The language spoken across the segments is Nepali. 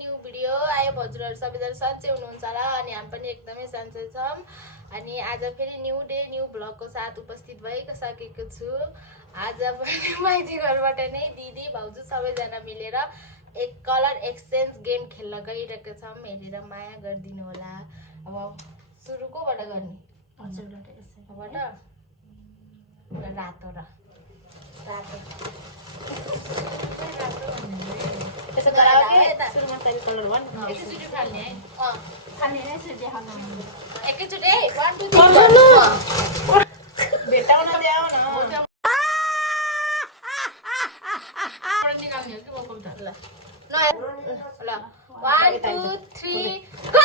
न्यू भिडियो आयो हजुरहरु सबैजना सन्चै हुनुहुन्छ होला अनि हामी पनि एकदमै सन्चै छौं अनि आज फेरि न्यू डे न्यू ब्लगको साथ उपस्थित भएको सकेको छु। आज पनि माइती घरबाट नै दिदी भाउजू सबैजना मिलेर एक कलर एक्सचेन्ज गेम खेल्न गइरहेको छौं। हेरेर माया गरिदिनु होला। अब सुरु कोबाट गर्ने? हजुरबाट रातो र रातो त्यसो गराउ के सुरुमा चाहिँ कलर 1 एकैचोटी फाल्ने है फाल्ने नै सुरु देखाउनु एकैचोटी है 1 2 3 भेटाउन देऊ न निकाल्ने हो कि म कम्प्युटर ल ल 1 2 3 गो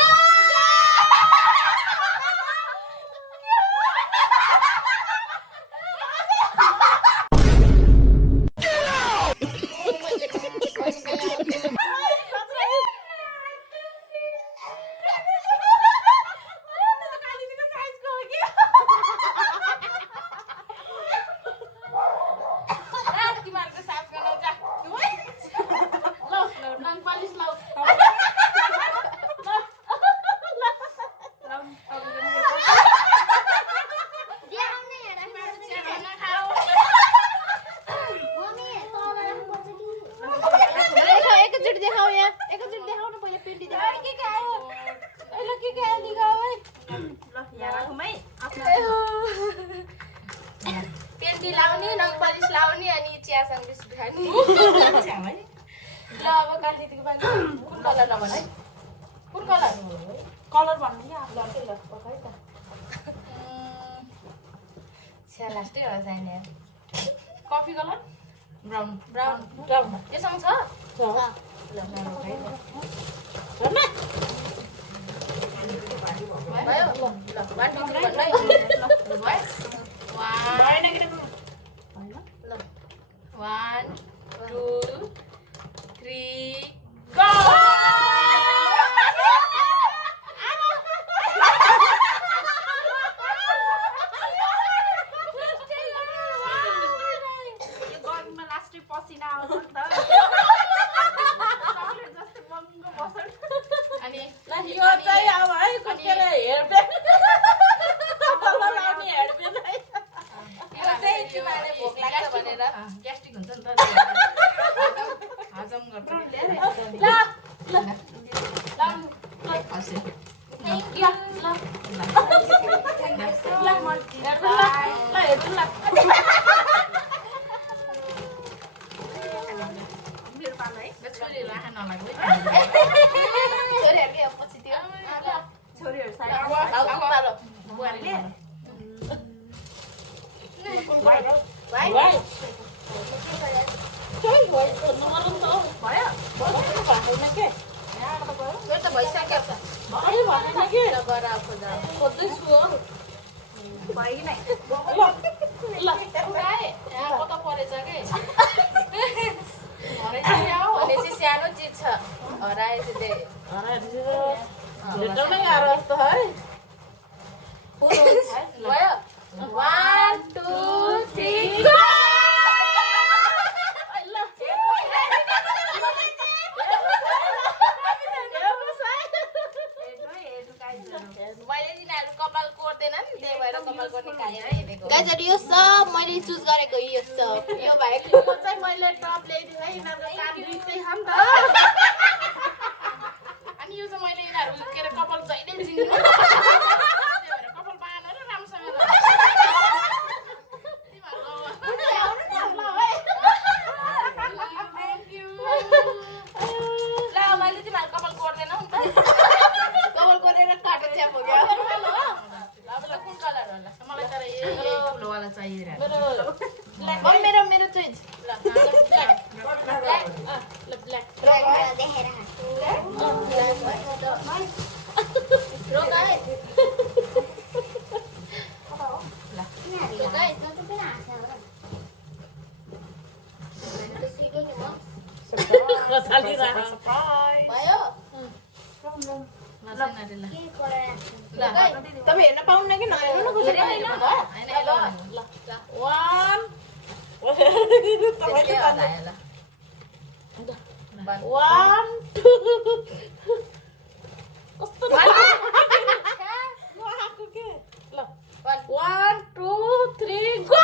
पेन्टी लाउने नङ पलिस लाउने अनि चियासँग बिस्कुट खाने ल अब कालीको बानी कुन कलर नभन है कुन कलर कलर भन्नु नि आफुले ल पकाइ त छ्या लास्टै होला चाहिने coffee colour brown brown brown यससँग छ ल ल पकाइ त भयो ल 1 2 3 भन्दै ल भयो भएन कि ल 1 2 3 गो यो गर्मीमा लास्टै पसिना आउँछ नि त चकलेट जस्तै महँगो बस्छ अनि यो चाहिँ अब है कुटेर हेर्दै लाउने हेर्दै है यो चाहिँ तिमीहरुले भोक लाग्छ भनेर ग्यास्ट्रिक हुन्छ नि त हजम गर्छ नि ल ल ल हसे थ्यांक यू ल ल मर्जी ल हेर्नु ल मेरो पालो है छोरी राख्न नलाग्यो छोरीहरुले पछि त्यो ल छोरीहरु साइड आउ पालो बुहारीले भाइ भाइ भाइ भाइ नमरम त भयो भयो भएन के यहाँ त भयो यो त भइसक्यो त भयो भएन के गरा खोज्दै छु हो भयो कि नै ल उडाए यहाँ कता परेछ के हराइछ आउ भनेपछि सानो चीज छ हराएछ दे हराएछ भेट्नै गाह्रो जस्तो है भयो 1 2 3 गो गाइजहरु यो सब मैले चुज गरेको यो सब यो भएको यो चाहिँ मैले टप ल्याइदिए है यिनीहरुको काम दुईटै छ नि त अनि यो चाहिँ मैले यिनीहरु के रे कपाल जहिले जिन्नु त्यो भएर कपाल बाँधेर राम्रोसँग थ्यांक यू ल मैले तिमीहरु कपाल कोर्दैन नि त कपाल कोरेर काटो च्याप हो गयो कुन कलर होला मलाई तर यो ठुलो वाला चाहियो मेरो मेरो चोइस ल ब्ल्याक ल ब्ल्याक देखेर रो गाइस ल गाइस त पनि आछ त्यो सिडो नि म खसाली राख भयो ल तपाईं हेर्न पाउन्न कि नहेर्नु न कसरी हैन ल 1 तपाईले भन्नु ल 1 2 कस्तो आएको के ल 1 2 3 गो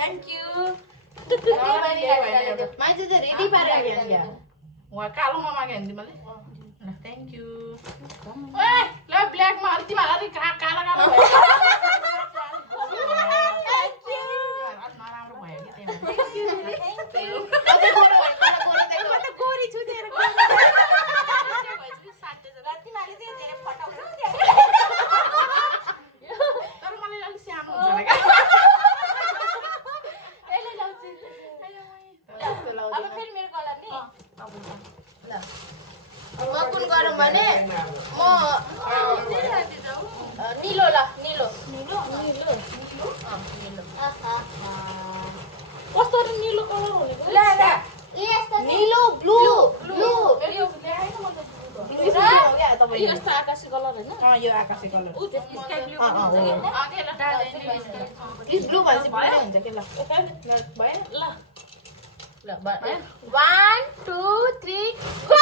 Thank you. मान्छे चाहिँ रेडी पारेर क्या वहाँ कालोमा मागे नि तिमीले ल थ्याङ्क यू ए ल ब्ल्याकमा अलि तिमीहरू अलि काला कालो भयो थ्याङ्क यू नराम्रो भयो कि त्यही गोरी छु दिएर तर मलाई अलिक सानो हुन्छ होला अब फेरि मेरो कलर नि ल म कुन गरौँ भने म निलो ल निलो कस्तो निलो कलर भनेको ल ल निलो ब्लू ब्लू यो यस्तो आकाशी कलर हैन यो आकाशी कलर स्काई ब्लू इस ब्लू भन्छ ब्लू हुन्छ के ल भयो ल ल 1 2 3 गो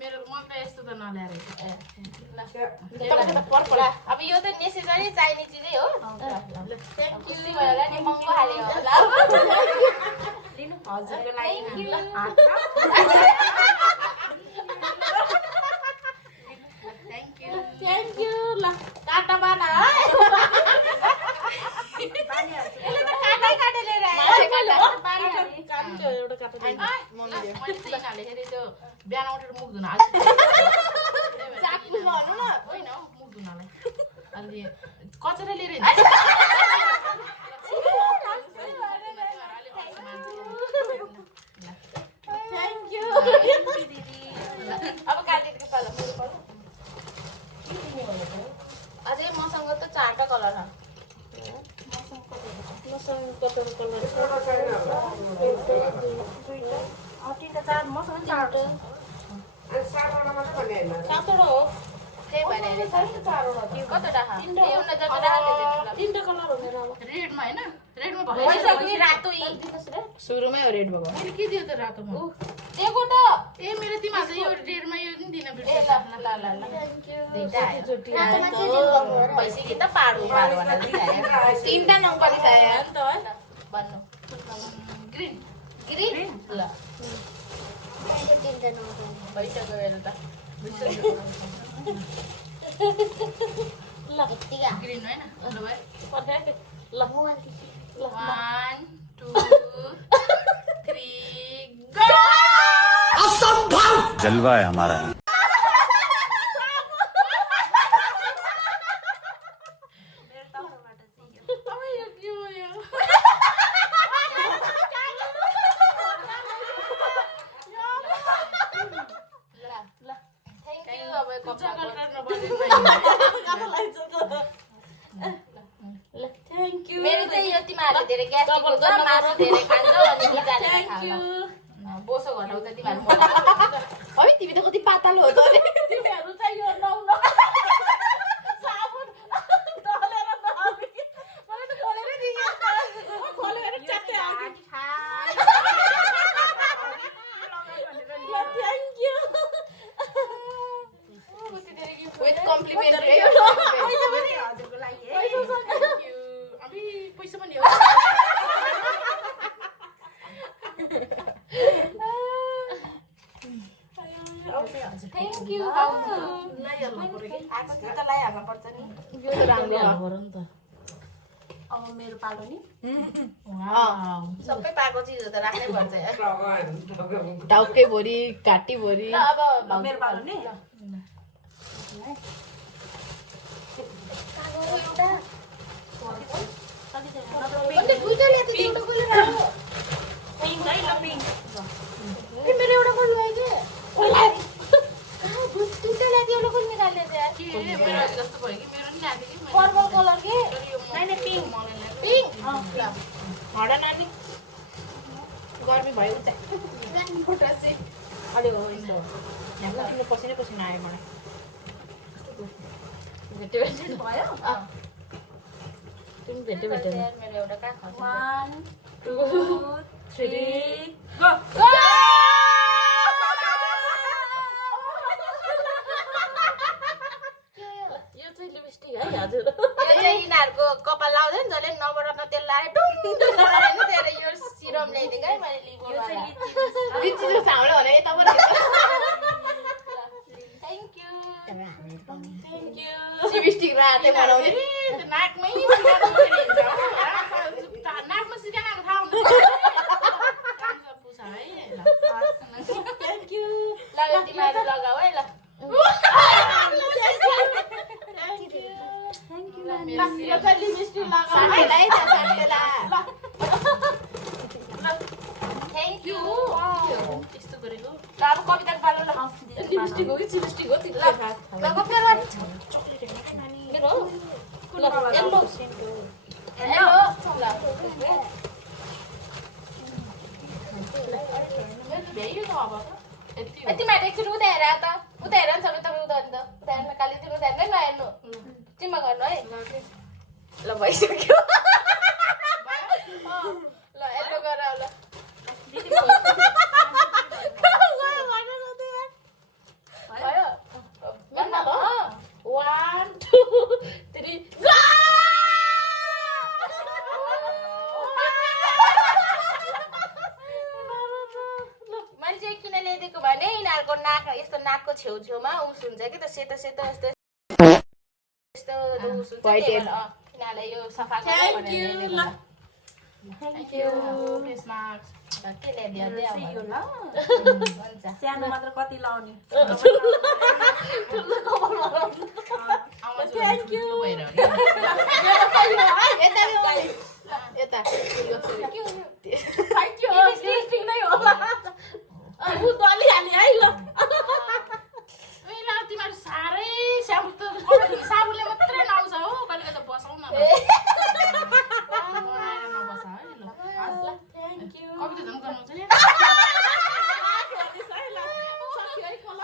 मेरो मन त यस्तो त नल्याएर अब यो त नेसेसरी चाहिने चिजै हो थ्याङ्क यू होला नि महँगो हाले होला लिनु हजुरको लागि थ्याङ्क यू ल काटा बाना है यसले त काटै काटे लिएर आयो काट्यो एउटा काटा मम्मीले फेरि त्यो बिहान उठेर मुख धुन चाकु भन्नु न होइन मुख धुनलाई अलि कचरा लिएर थ्याङ्क यू अब काटिदिएको पालो अझै मसँग त 4टा कलर छ मसँग कलर मसँग 4टा सातवटा हो त्यही भएर कतवटा छ एउटा जतिवटा 3टा कलर हो मेरो अब रेडमा हैन रेडमा भइसक्यो रातो यी सुरुमै हो रेड भएको मैले के दियो त रातोमा दिएको त ए मेरो तिमीहरु यो रेडमा यो नि दिन ए बिर्सेछ ल ल ल ल थ्यांक यू पैसा कि त पाडु पाडु भनेर दिइहाल्यो 3टा नम्बर खाए नि त है भन्नु ग्रीन ग्रीन ल पैसा गएर त ल ग्रीन हैन ल भाइ पर्फेक्ट ल 1 2 3 गो जलवा है हमारा मेरो चाहिँ यो तिमीहरूले धेरै ग्यास दिन्छ मासु धेरै खान्छ अनि निजाले खान्छ बोसो घटाउँछ तिमीहरू है तिमी त कति पातलो हो त तिमीहरु चाहिँ यो नौनो साबुन दलेर नहाबी मलाई त खोलेरै दिए खोलेर च्याटे आकी थ्यांक यू विथ कम्प्लिमेन्टरी हजुरको लागि है थ्यांक यू अबि पैसा पनि हो थ्याङ्क यू बाबु लगाइहाल्नु पर्यो कि आएको थियो त लगाइहाल्नु पर्छ नि यो त राम्रो हो। पर्यो नि त अब मेरो पालो नि सबै पाएको चिज हो त राख्नै पर्छ यार टाउकै भोरी घाँटी भोरी ल अब मेरो पालो नि कागो एउटा कति छैन अन्त दुईटा ल्याएको थियो एउटा कसले राख्यो पिङ्क है ल पिङ्क ए मेरो एउटा कसले ल्यायो के कहाँ दुईटा ल्याएको थियो एउटा कसले निकाल्यो चाहिँ के मेरो जस्तो भयो कि मेरो नि ल्याएको कि पर्पल कलर के नाइ नाइ पिङ्क पिङ्क ल हड नानी गर्मी भयो उता फोटो चाहिँ अलि हो यस्तो यहाँ तिम्रो पसिनै पसिना आयो मलाई भेट्यो भेट्यो भयो तिमी भेट्यो भेट्यो यार मेरो एउटा कहाँ खस्यो 1 2 3 गो यो चाहिँ लिपस्टिक है हजुर यो चाहिँ यिनीहरूको कपाल लाउँदैन जसले नवरत्न तेल लाएर डुङ लगाएर त्यही यो सिरम ल्याइदिएको है मैले लिभोर वाला लिची जो साउले भने यता पनि thank you thank you lipstick राते बनाउने नाकमै सिकाएको हुन्छ नाकमा सिकाएको थाहा हुन्छ पुछा है थ्यांक यू ल यो तिमीहरू लगाऊ है ल यो चाहिँ लिपस्टिक लगाऊ साथीलाई त साथीलाई थ्याङ्क यू यस्तो गरेको ल अब कविताको पालो ल लिपस्टिक हो कि चिपस्टिक हो तिमीले थाहा ल मेरो मेरो हो ल यल्लो हेलो ल भ्याइयो त अब यति हो यति माथि एकचोटि उता हेर त उता हेर नि सबै तपाईँ उता नि त उता हेर्नु काली तिमी उता हेर्नै नहेर्नु टिममा गर्नु है ल भइसक्यो ल यल्लो गर ल भयो मेनमा अँ। 1 2 3 मैले चाहिँ किन ल्याइदिएको भने यिनीहरूको नाक यस्तो नाकको छेउछेउमा उस हुन्छ कि त सेतो सेतो यस्तो यस्तो उस हुन्छ white त्यही head। भएर, यिनीहरूलाई यो सफा Thank गरेर you, ल्याइदिएको ल। ल। थ्यांक यू फेस मास्क ल, के ल्याइदियो दे अब। यो ल हुन्छ सानो मात्र कति लाउने थ्यांक यू यता यता थ्यांक यू लिपस्टिक नै होला उ दली हाल्ने है ल ए ल तिमीहरू साह्रै साबुन त साबुनले मात्रै नआउँछ हो कहिले त बसाउ न बनाएर नबसा है ल थ्याङ्क यू कविता झन् गर्नुहुन्छ नि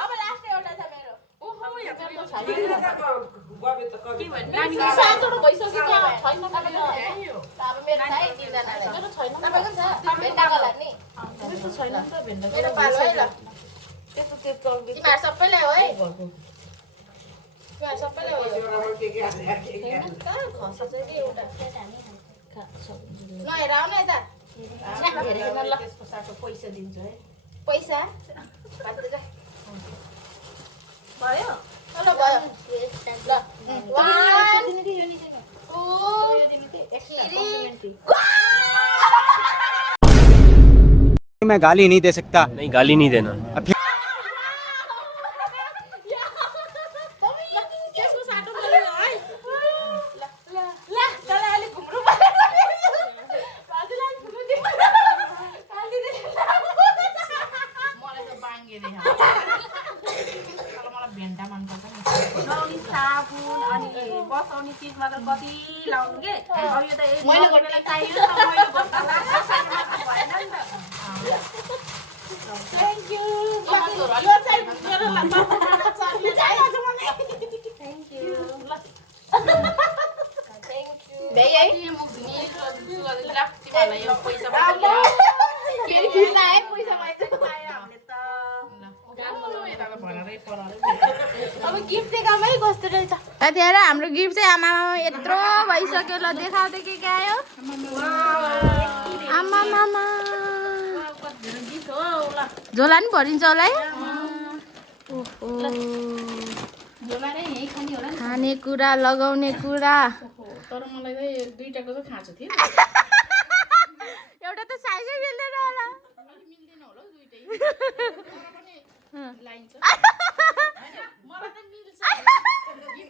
अब लास्ट एउटा छ मेरो ओहो यहाँ त के भन्ने नानीको सातवटा भइसक्यो छैन तपाईँको छ? अब मेरो छ है तिनजनालाई तपाईँको छ भेन्डाको लाने मेरो छैन नि त भेन्डा मेरो पालो है ल त्यस्तो त्यो चल्के तिमीहरू सबैलाई हो है घरको तिमीहरू सबैलाई हो कहाँ खस चाहिँ नि एउटा नहेर आउनु यता हेरेन ल त्यसको साटो पैसा दिन्छु है पैसा काट्दै जा। भयो ल भयो ल 1 2 मैं गाली नहीं दे सकता। नहीं गाली नहीं देना त्यसको साटो गऱ्यो है ल तँलाई अलिक घुम्नु पर्यो दाजुलाई घुम्नु दिनु मलाई त बाङ्गे देखा मलाई भेन्टा मनपर्छ नि लाउने साबुन अनि बसाउने चिज मात्र कति लाउनु के अब यो त मैले बेला चाहियो त मैले बस्दा भएन नि त थ्याङ्क यू यो चाहिँ मेरो लम्बा चल्ने चाहिँ थ्याङ्क यू ल थ्याङ्क यू भ्याइ है तिमीहरूलाई यो पैसा मात्रै फेरि फिर्ता आए पैसा पाइन्छ अब गिफ्ट देखामै कस्तो रहेछ त्यतिखेर हाम्रो गिफ्ट चाहिँ आमा यत्रो भइसक्यो ल देखाउँदै के आयो आमा मामा झोला नि भरिन्छ होला है होला रे यही खाने होला नि खानेकुरा लगाउने कुरा तर मलाई चाहिँ दुईटाको चाहिँ खाँचो थियो एउटा त साइजै मिल्दैन होला अलिक मिल्दैन होला हौ दुईटै तर पनि लाइन्छ हैन मलाई त मिल्छ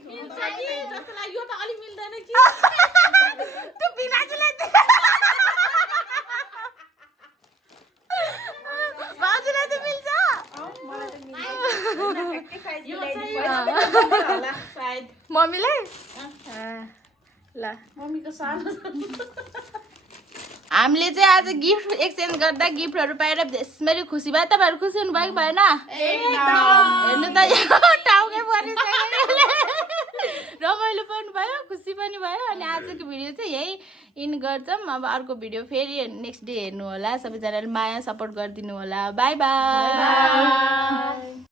मिल्छ कि जस्तो लाग्यो यो त अलि मिल्दैन कि त्यो बिनाजुले बाजुलाई त मिल्छ मलाई त मिल्छ यो चाहिँ होला सायद मम्मीलाई ल मम्मीको सानो हामीले चाहिँ आज गिफ्ट एक्सचेन्ज गर्दा गिफ्टहरू पाएर त्यसमै खुसी भयो तपाईँहरू खुसी हुनुभयो कि भएन हेर्नु त टाउकै परिसक्यो रमाइलो पनि भयो खुसी पनि भयो अनि आजको भिडियो चाहिँ यही इन गर्छौँ अब अर्को भिडियो फेरि नेक्स्ट डे हेर्नु होला सबैजनाले माया सपोर्ट गरिदिनु होला बाई बाई